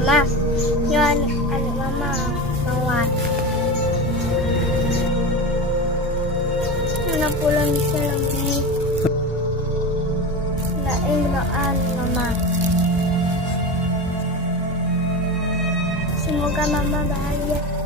mama. Yung anak mama, mawat. Napulang siya lang ni. Laing doan, mama. Semoga mama bahagia.